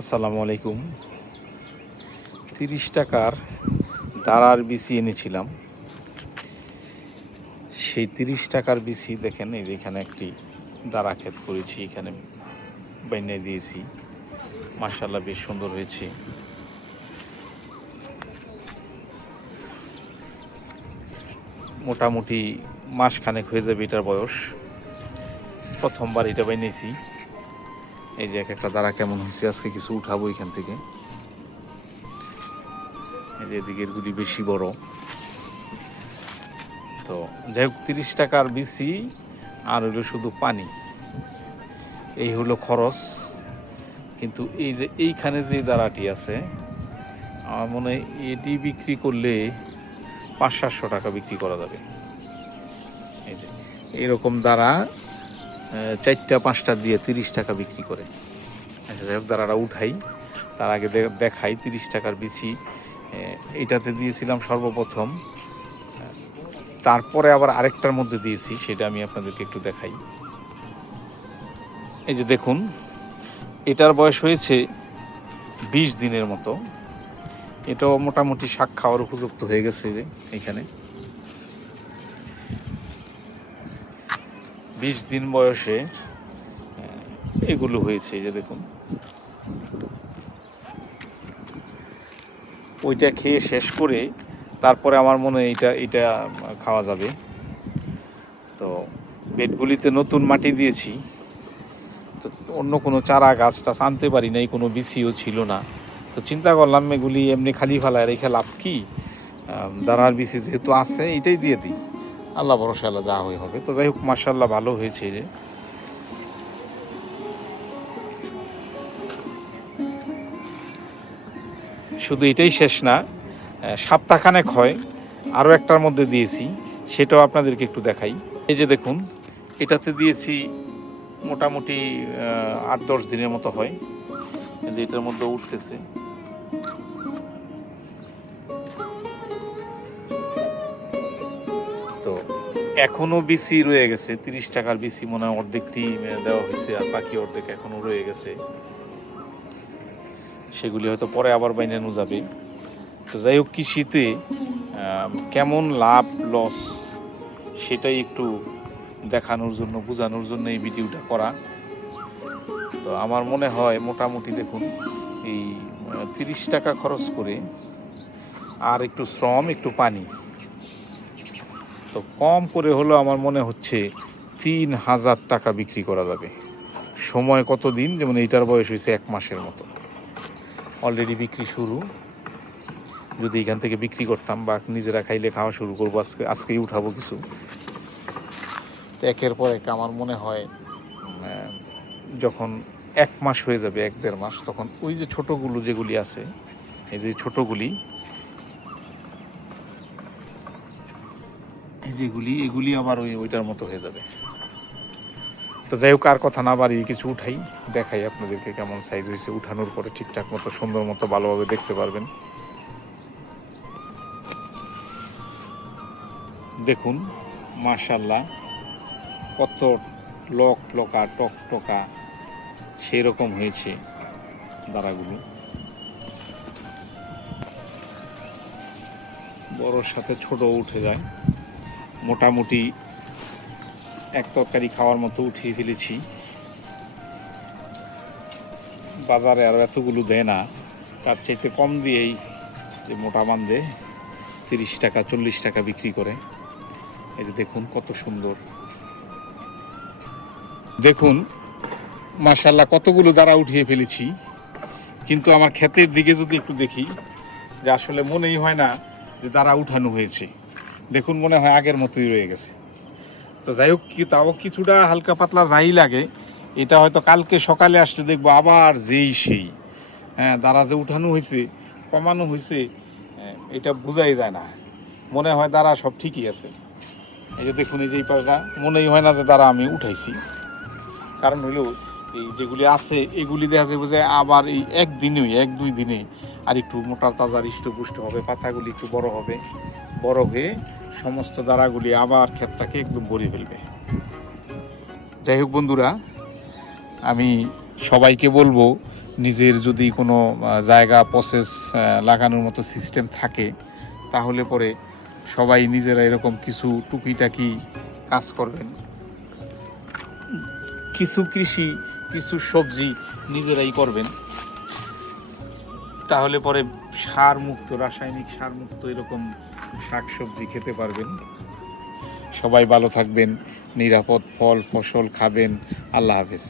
আসসালামু আলাইকুম। 30 টাকার দাঁড়ার বিচি এনেছিলাম। সেই 30 টাকার বিচি দেখেন, এই যে এখানে একটি দাঁড়া ক্ষেত করেছি, এখানে বাইন্যা দিয়েছি। মাশাআল্লাহ বেশ সুন্দর হয়েছে। মোটামুটি মাসখানেক হয়ে যাবে এটার বয়স। প্রথমবার এটা বাইনেছি। এই যে একটা দাঁড়া কেমন হয়েছে, আজকে কিছু উঠাবো এখান থেকে। এই যে এদিকের গুলি বেশি বড়। তো যাই হোক, 30 টাকার বিচি আর হলো শুধু পানি, এই হলো খরচ। কিন্তু এই যে এইখানে যে দাঁড়াটি আছে, আমার মনে হয় এটি বিক্রি করলে 500-700 টাকা বিক্রি করা যাবে। এই যে এরকম দাঁড়া 4টা-5টা দিয়ে 30 টাকা বিক্রি করে। আচ্ছা, যাই হোক, দাঁড়াটা উঠাই, তার আগে দেখাই 30 টাকার বিচি এইটাতে দিয়েছিলাম সর্বপ্রথম। তারপরে আবার আরেকটার মধ্যে দিয়েছি, সেটা আমি আপনাদেরকে একটু দেখাই। এই যে দেখুন, এটার বয়স হয়েছে 20 দিনের মতো। এটাও মোটামুটি শাক খাওয়ার উপযুক্ত হয়ে গেছে। যে এখানে 20 দিন বয়সে এগুলো হয়েছে। এই যে দেখুন, ওইটা খেয়ে শেষ করে তারপরে আমার মনে হয় এটা খাওয়া যাবে। তো বেডগুলিতে নতুন মাটি দিয়েছি, তো অন্য কোনো চারা গাছটা আনতে পারি নাই, কোনো বিচিও ছিল না। তো চিন্তা করলাম এগুলি এমনি খালি ফেলায় রেখে লাভ কি, দাঁড়ার বিচি যেহেতু আছে এটাই দিয়ে দিই, আল্লাহ ভরসা, আল্লাহ যা হয়ে হবে। তো যাই হোক, মাশাআল্লাহ ভালো হয়েছে। যে শুধু এটাই শেষ না, সপ্তাহখানেক হয় আরও একটার মধ্যে দিয়েছি, সেটাও আপনাদেরকে একটু দেখাই। এই যে দেখুন, এটাতে দিয়েছি মোটামুটি 8-10 দিনের মতো হয়। এই যে এটার মধ্যে উঠতেছে। তো এখনো বিচি রয়ে গেছে, 30 টাকার বিচি মনে হয় অর্ধেকটি দেওয়া হয়েছে, আর বাকি অর্ধেক এখনো রয়ে গেছে। সেগুলি হয়তো পরে আবার বাইনানো যাবে। তো যাই হোক, কৃষিতে কেমন লাভ লস সেটাই একটু দেখানোর জন্য, বোঝানোর জন্য এই ভিডিওটা করা। তো আমার মনে হয় মোটামুটি দেখুন, এই 30 টাকা খরচ করে আর একটু শ্রম, একটু পানি, তো কম করে হলো আমার মনে হচ্ছে 3000 টাকা বিক্রি করা যাবে। সময় কত দিন, যেমন এইটার বয়স হয়েছে 1 মাসের মতো, অলরেডি বিক্রি শুরু। যদি এখান থেকে বিক্রি করতাম বা নিজেরা খাইলে খাওয়া শুরু করবো, আজকেই উঠাবো কিছু। তো একের পর এক আমার মনে হয় যখন 1 মাস হয়ে যাবে, 1-1.5 মাস, তখন ওই যে ছোটোগুলো যেগুলি আছে, এই যে ছোটোগুলি, এই যেগুলি, এগুলি আবার ওইটার মতো হয়ে যাবে। তো যাই হোক, আর কথা না বাড়িয়ে কিছু উঠাই, দেখাই আপনাদেরকে কেমন সাইজ হয়েছে। উঠানোর পরে ঠিকঠাক মতো, সুন্দর মতো, ভালোভাবে দেখতে পারবেন। দেখুন, মাশাআল্লাহ কত লকলকা টকটকা সেই রকম হয়েছে দাঁড়াগুলো। বড়োর সাথে ছোট উঠে যায়, মোটামুটি এক তরকারি খাওয়ার মতো উঠিয়ে ফেলেছি। বাজারে আরও এতগুলো দেয় না, তার চাইতে কম দিয়েই যে মোটা বান্ধে 30 টাকা 40 টাকা বিক্রি করে। এই যে দেখুন কত সুন্দর। দেখুন মাশাআল্লাহ কতগুলো দাঁড়া উঠিয়ে ফেলেছি। কিন্তু আমার ক্ষেতের দিকে যদি একটু দেখি, যে আসলে মনেই হয় না যে দাঁড়া উঠানো হয়েছে। দেখুন, মনে হয় আগের মতোই রয়ে গেছে। তো যাই হোক, তাও কিছুটা হালকা পাতলা যাই লাগে, এটা হয়তো কালকে সকালে আসলে দেখবো আবার যেই সেই। হ্যাঁ, দাঁড়া যে উঠানো হয়েছে, কমানো হয়েছে, এটা বোঝাই যায় না। মনে হয় দাঁড়া সব ঠিকই আছে। এই যে দেখুন, এই যে এই পাশটা মনেই হয় না যে দাঁড়া আমি উঠাইছি। কারণ হলো, এই যেগুলি আছে এগুলি দেখা যাবে যে আবার এই 1-2 দিনে আর একটু মোটা তাজা হৃষ্টপুষ্ট হবে, পাতাগুলি একটু বড় হবে, বড় হয়ে সমস্ত দাঁড়াগুলি আবার ক্ষেতটাকে একদম ভরে ফেলবে। যাই হোক বন্ধুরা, আমি সবাইকে বলবো নিজের যদি কোনো জায়গা প্রসেস লাগানোর মতো সিস্টেম থাকে, তাহলে পরে সবাই নিজেরা এরকম কিছু টুকিটাকি কাজ করবেন, কিছু কৃষি, কিছু সবজি নিজেরাই করবেন, তাহলে পরে সারমুক্ত, রাসায়নিক সারমুক্ত এরকম শাকসবজি খেতে পারবেন। সবাই ভালো থাকবেন, নিরাপদ ফল ফসল খাবেন। আল্লাহ হাফেজ।